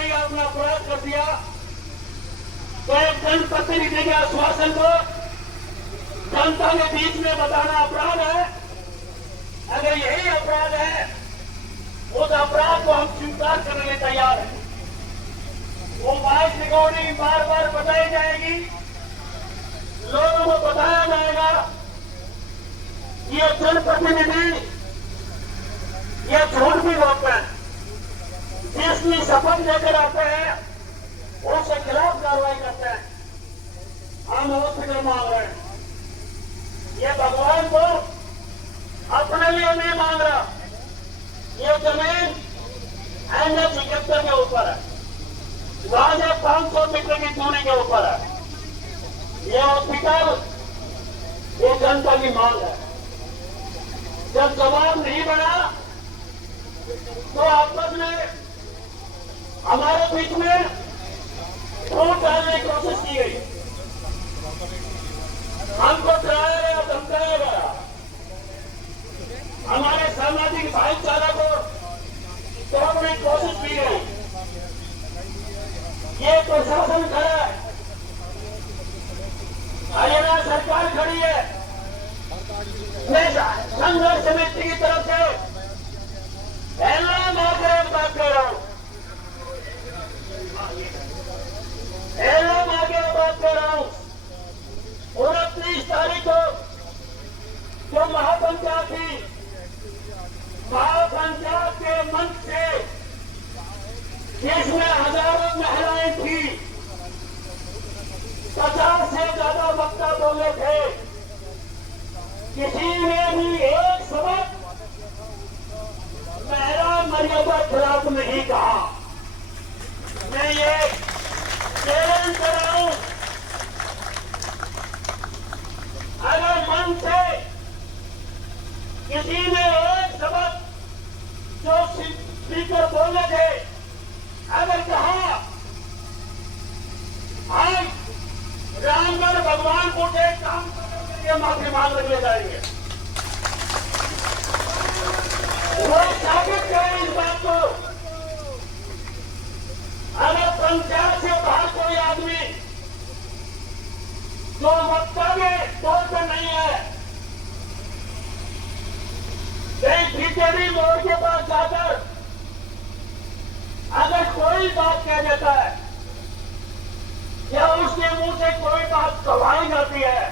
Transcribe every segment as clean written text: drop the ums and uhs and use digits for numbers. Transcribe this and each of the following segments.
नहीं आपने अपराध कर दिया तो एक जनप्रतिनिधि के आश्वासन को जनता के बीच में बताना अपराध है। अगर यही अपराध है उस अपराध को हम स्वीकार करने के तैयार हैं। वो वॉइस रिकॉर्डिंग बार बार बताई जाएगी, लोगों को बताया जाएगा ये जनप्रतिनिधि ये झूठ भी बोलते हैं, जिसकी शपथ लेकर आते हैं उसके खिलाफ कार्रवाई करते हैं। हम हॉस्पिटल मांग रहे हैं, ये भगवान को अपने लिए नहीं मांग रहा। ये जमीन NH 71 के ऊपर है, वहां से 500 मीटर की दूरी के ऊपर है। ये हॉस्पिटल ये जनता की मांग है। जब जवाब नहीं बना तो आपस में हमारे बीच में फूट डालने की कोशिश की गई, हमको डराया गया, धमकाया गया, हमारे सामाजिक भाईचारा को तोड़ने की कोशिश की गई। ये प्रशासन खड़ा है, हरियाणा सरकार खड़ी है, मैं संघर्ष समिति की तरफ से ऐलान आकर बात कर रहा हूं, ऐलान आगे बात कर रहा हूं। 29 तारीख को जो महापंचायत थी, महापंचायत के मंच से जिसमें हजारों महिलाएं थी, 50 से ज्यादा वक्ता बोले थे, किसी ने भी एक शब्द महिला मर्यादा खिलाफ नहीं कहा। मैं ये चैलेंज कर रहा हूं, अगर मन से किसी ने एक शब्द जो स्पीकर बोले थे अगर कहा आज रामगढ़ भगवानपुर से काम करने के लिए माफी मांग ले जाएंगे, वो साबित करें इस बात को। अगर पंचायत से बाहर कोई आदमी जो वक्तव्य तौर पर नहीं है, कहीं बीजेपी मोड़ के पास जाकर अगर कोई बात कह देता है या उसके मुंह से कोई बात कहवाई जाती है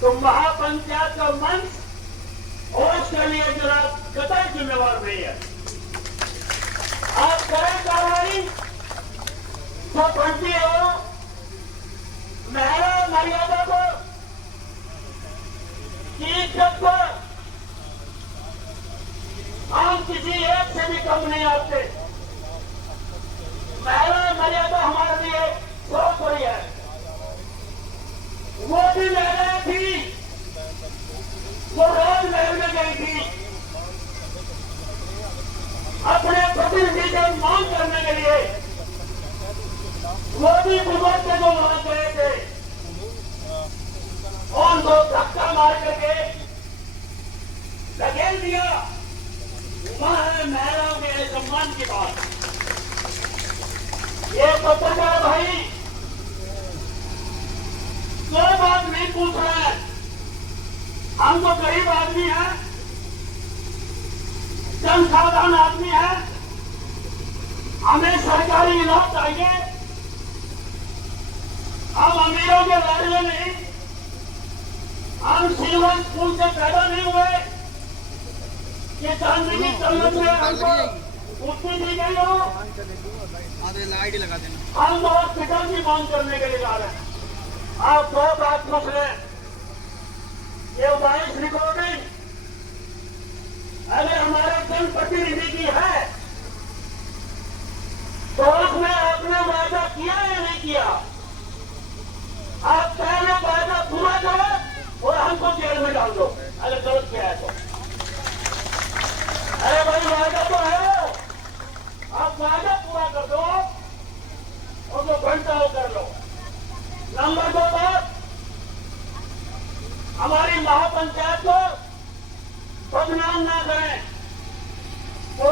तो महापंचायत का मंच और उसके लिए जरा कतई जिम्मेवार नहीं है। आप करें कार्रवाई तो बनती हो, महिला मर्यादा को की इज्जत को हम किसी एक से भी कम नहीं आते। महिला मर्यादा हमारे लिए बहुत बड़ी है। वो भी महिलाएं थी, वो राजमहल में गई थी अपने प्रतिनिधि से मांग करने के लिए, वो भी बुजुर्ग के जो वहां गए थे और दो धक्का मार करके धकेल दिया। वहां है महिलाओं के सम्मान की बात। ये पत्रकार भाई कोई बात नहीं पूछ रहे हैं, हम तो गरीब आदमी हैं, जनसाधारण आदमी है, हमें सरकारी इलाज चाहिए, हम अमीरों के लाडले नहीं, हम सिल्वर स्कूल से पैदा नहीं हुए कि चांदी की तलत में हमको उतनी दी गई हो। हम तो हॉस्पिटल की मांग करने के लिए जा रहे हैं। आप दो बात पूछ रहे हैं, ये वॉइस रिकॉर्डिंग अगर हमारे जनप्रतिनिधि की है तो उसमें आपने वादा किया या नहीं किया? आप पहले वादा पूरा करो और हमको जेल में डाल दो अगर गलत किया है तो। अरे भाई वादा तो है, आप वादा पूरा कर दो और जो घंटा हो कर लो। नंबर 2 बात, हमारी महापंचायत को बदनाम ना करें। तो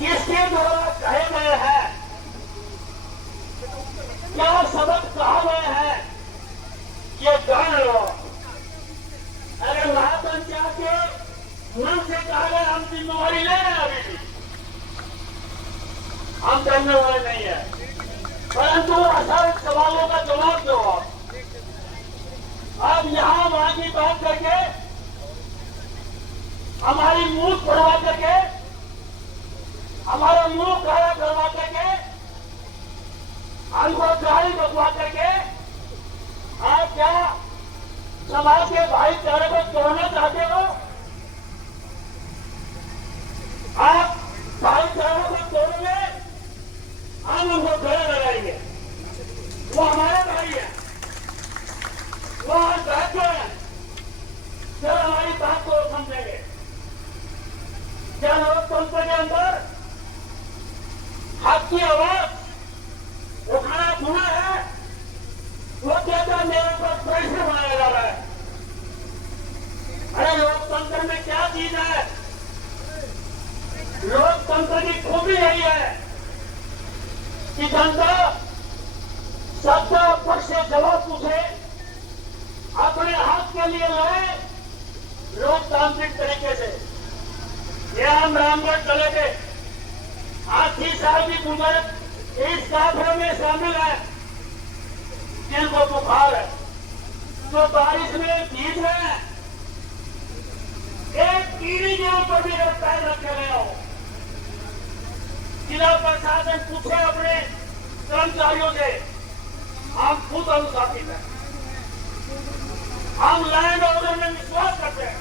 किसके द्वारा कहे गए हैं, क्या सबक कहा गए हैं, ये जान लो। अगर महापंचायत के मन से कहा गया हम जिम्मेवारी ले रहे हैं, अभी भी हम करने वाले नहीं है, परंतु असल सवालों का जवाब दो आप। यहां वहां की बात करके, हमारी मुंह पड़वा करके, हमारा मुंह काला करवा करके, हमको गाली बकवा करके आप क्या समाज के भाईचारे को तोड़ना चाहते हो? आप भाईचारे को तोड़ोगे, हम उनको गले लगाएंगे। वो हमारे भाई है, वो हमारे साथियों है, जब हमारी बात को समझेंगे। क्या लोकतंत्र के अंदर हक की आवाज उठाना गुना है? वो कहता है मेरे ऊपर प्रेशर बनाया जा रहा है। अरे लोकतंत्र में क्या चीज है? लोकतंत्र की खूबी यही है कि जनता सत्ता पक्ष से जवाब पूछे, अपने हक के लिए लड़े लोकतांत्रिक तरीके से। ये हम रामगढ़ चले थे, 80 साल की बुजुर्ग इस काफिले में शामिल है, जिनको बुखार है, जो बारिश में भीग रहे हैं, एक कीड़ी के ऊपर भी पैर रखे गए हो। जिला प्रशासन पूछे अपने कर्मचारियों से, हम खुद अनुशासित हैं, हम लैंड ऑर्डर में विश्वास करते हैं,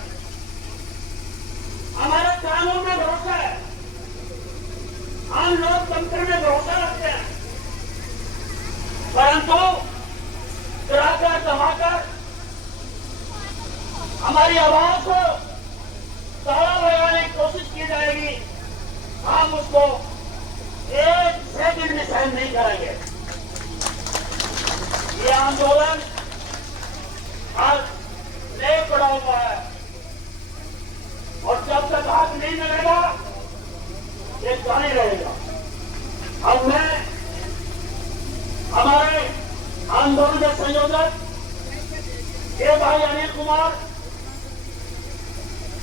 हमारे कानून में भरोसा है, हम लोकतंत्र में भरोसा रखते हैं। परंतु डराकर धमाकर हमारी आवाज को ताला लगाने की कोशिश की जाएगी, हम उसको एक सेकंड में सहन नहीं करेंगे। ये आंदोलन आज ले पड़ा हुआ है और जब तक हाथ नहीं मिलेगा ये जारी रहेगा। अब मैं हमारे आंदोलन के संयोजक ये भाई अनिल कुमार,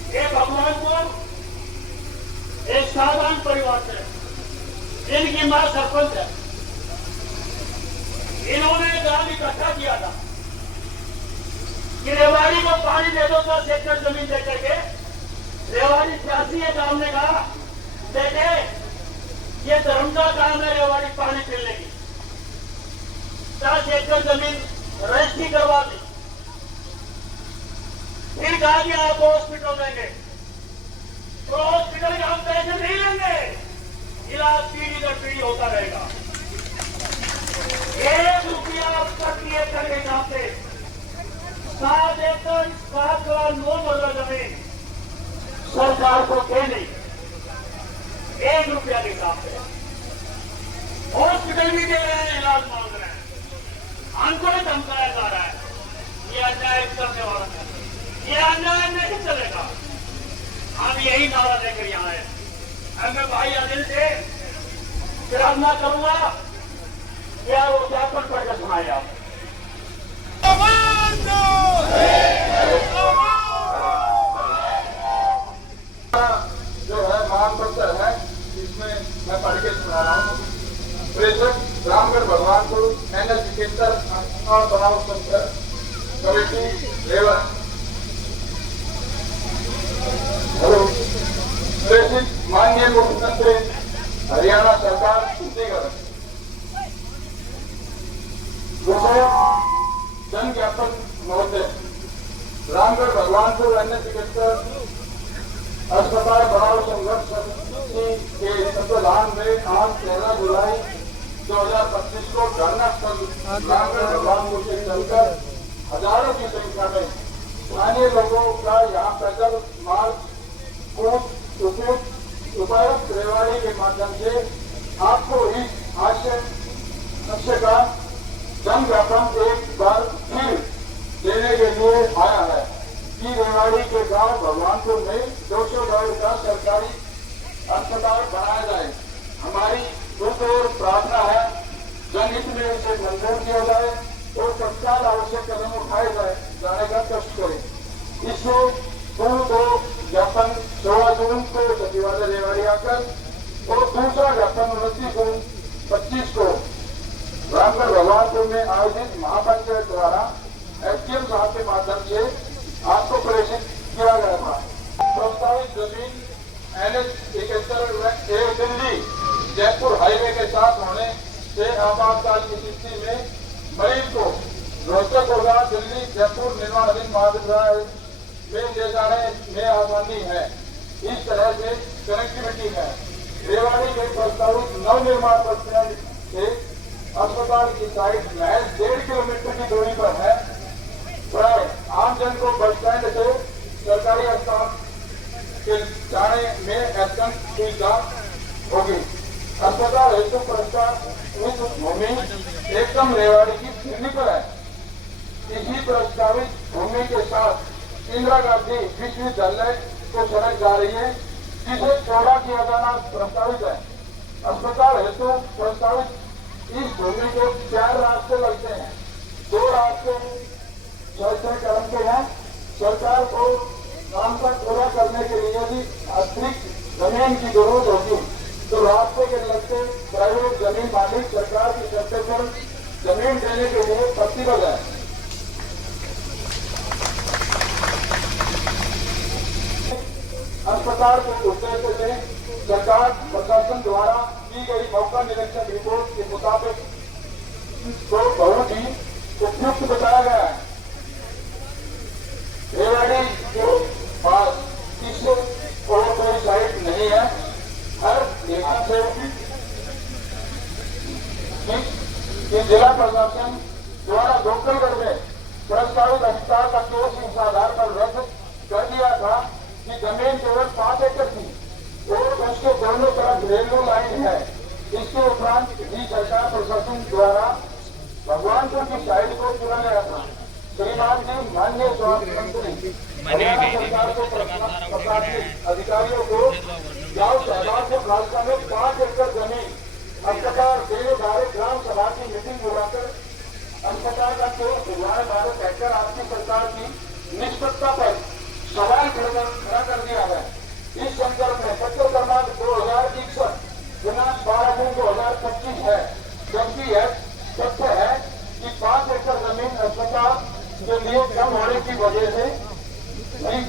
ये भगवानपुर एक साधारण परिवार से, इनकी मां सरपंच है, इन्होंने ग्राम इकट्ठा किया था कि रेवाड़ी को पानी दे दो, 10 एकड़ जमीन देकर के। रेवाड़ी 86 है, गांव ने कहा देखे ये धर्म का काम है रेवाड़ी पानी पीने की, 10 एकड़ जमीन रजिस्ट्री करवा दी। फिर कहा कि आपको हॉस्पिटल देंगे, तो हॉस्पिटल के हम पैसे नहीं लेंगे, इलाज पीढ़ी दर पीढ़ी होता रहेगा। 1 रुपया प्रति एकड़ के हिसाब से 7 एकड़ 7,9 जमीन सरकार को देनी, 1 रुपया के हिसाब से। हॉस्पिटल भी दे रहे हैं, इलाज मांग रहे हैं, हमको भी धमकाया जा रहा है। ये अन्याय करने वाला है, ये अन्याय नहीं चलेगा। हम यही नारा लेकर यहाँ आए। अब मैं भाई अनिल से प्रार्थना करूंगा, क्या वो ज्ञापन पढ़कर सुनाए आप। जो है मांग पत्र है, इसमें मैं पढ़ के सुना रहा हूँ। प्रेषक रामगढ़ भगवानपुर एनएल 75 और बनाव तंत्र कमेटी लेवर। हेलो, प्रेषित माननीय मुख्यमंत्री हरियाणा सरकार चंडीगढ़ जन ज्ञापन महोदय, रामगढ़ भगवानपुर अन्य चिकित्सक अस्पताल बनाव संघर्ष समिति के तत्वाधान में आज 13 जुलाई 2025 को धरना स्थल रामगढ़ भगवानपुर से चलकर हजारों की संख्या में स्थानीय लोगों का यहाँ पैदल मार्च उपायुक्त रेवाड़ी के माध्यम से आपको इस आशय का जन ज्ञापन एक बार फिर देने के लिए आया है कि रेवाड़ी के गांव भगवानपुर में 200 गांव का सरकारी अस्पताल बनाया जाए। हमारी पुरजोर प्रार्थना है जनहित में इसे मंजूर किया जाए और तत्काल आवश्यक कदम उठाए जाने का कष्ट करें। इससे दो ज्ञापन 16 जून को सचिवालय रेवाड़ी आकर और दूसरा ज्ञापन 29 जून 25 को रामगढ़ भगवानपुर में आयोजित महापंचायत द्वारा एसडीएम साहब के माध्यम से आपको प्रेषित किया गया था। प्रस्तावित जमीन NH 71 दिल्ली जयपुर हाईवे के साथ होने से आपातकाल की स्थिति में मरीज को रोहतक होगा दिल्ली जयपुर निर्माणाधीन महाविद्यालय में ले जाने में आसानी है। इस तरह से कनेक्टिविटी है। रेवाड़ी के प्रस्तावित नव निर्माण बस स्टैंड से अस्पताल की साइट महज 1.5 किलोमीटर की दूरी पर है। प्राय आमजन को बस स्टैंड से सरकारी अस्पताल के जाने में अत्यंत सुविधा होगी। अस्पताल हेतु प्रस्तावित भूमि एकदम रेवाड़ी की भूमि पर है। इसी प्रस्तावित भूमि के साथ इंदिरा गांधी विश्वविद्यालय को सड़क जा रही है, जिसे चौड़ा किया जाना प्रस्तावित है। अस्पताल हेतु प्रस्तावित इस भूमि को 4 रास्ते लगते हैं। 2 रास्ते सरकारी कर्म के हैं। सरकार को काम का पूरा करने के लिए यदि अतिरिक्त जमीन की जरूरत होगी तो रास्ते के लगते प्राइवेट जमीन मालिक सरकार की शर्तें पर जमीन देने के लिए प्रतिबद्ध है। अस्पताल के उद्देश्य से सरकार प्रशासन द्वारा की गई मौका निरीक्षण रिपोर्ट के मुताबिक तो बहुत ही उपयुक्त बताया गया है। रेवाड़ी के पास किसी और कोई साइट नहीं है। हर लिहाज से जिला प्रशासन द्वारा डोकलगढ़ में प्रस्तावित अस्पताल का केस इस आधार पर रद्द कर दिया था कि जमीन केवल 5 एकड़ थी और उसके दोनों तरफ रेलवे लाइन है। इसके उपरांत भी सरकार प्रशासन द्वारा भगवानपुर की साइड को चुना गया था। श्रीमान जी माननीय स्वास्थ्य मंत्री हरियाणा सरकार को प्रशासनिक अधिकारियों को गांव सहबाजपुर भाजपा में 5 एकड़ जमीन अस्पताल देने बारे ग्राम सभा की मीटिंग बुलाकर अस्पताल का केस बुधवार 12 कहकर आपकी सरकार की निष्पक्षता पर सवाल खड़ा कर दिया है। इस संदर्भ में पत्र क्रमांक 2061 दिनांक 12 जून 2025 है, जबकि यह तथ्य है कि 5 एकड़ जमीन अस्पताल के लिए कम होने की वजह से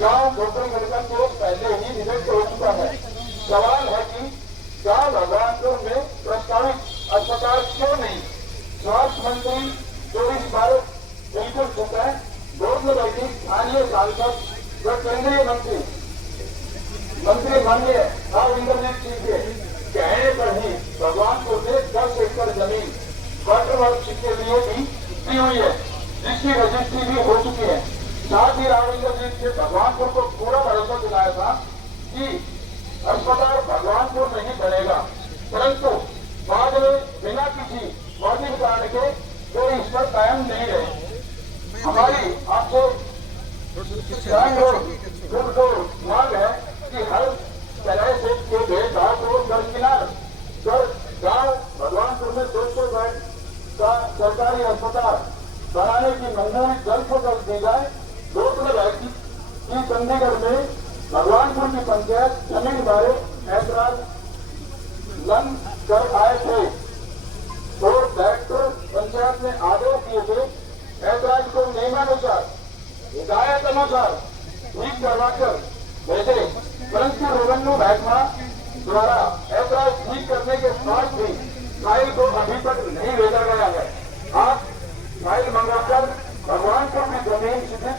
गांव डोकलगढ़ का केस पहले ही निरस्त हो चुका है। सवाल है कि गांव भगवानपुर में प्रस्तावित अस्पताल क्यों नहीं? स्वास्थ्य मंत्री 24/12 बिल्कुल चुप है। बोर्ड में बैठी स्थानीय सांसद व केंद्रीय मंत्री माननीय इंद्रजीत सिंह के कहने पर ही भगवानपुर में 10 एकड़ जमीन वाटर वर्क के लिए भी दी हुई है, जिसकी रजिस्ट्री भी हो चुकी है। साथ ही इंद्रजीत से भगवानपुर को पूरा भरोसा दिलाया था कि अस्पताल भगवानपुर में ही बनेगा, परंतु बाद में बिना किसी मौजूद कारण के कोई इस पर कायम नहीं रहे। हमारी आपसे मांग है कि हर तरह से के भेदभाव को दरकिनार कर गांव भगवानपुर में 200 बेड का सरकारी अस्पताल बनाने की मंजूरी जल्द से जल्द दी जाए। डोकलगढ़ है कि चंडीगढ़ में भगवानपुर की पंचायत जमीन बारे ऐतराज लन कर आए थे और डायरेक्टर पंचायत ने आदेश दिए थे ऐतराज को नियमानुसार हिदायत अनुसार ठीक करवाकर भेजे, परंतु रेवेन्यू महकमा द्वारा ऐतराज ठीक करने के बाद भी फाइल को अभी तक नहीं भेजा गया है। आप फाइल मंगाकर भगवानपुर की जमीन स्थित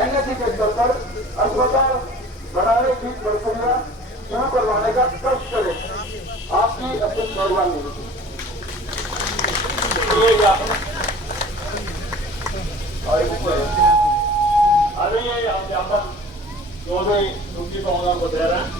NH के स्तर पर अस्पताल बनाने की प्रक्रिया शुरू करवाने का कष्ट करें। आपकी अत्यंत मेहरबानी होगी। अभी ये ज्ञापन जो भी उनकी को दे रहे हैं।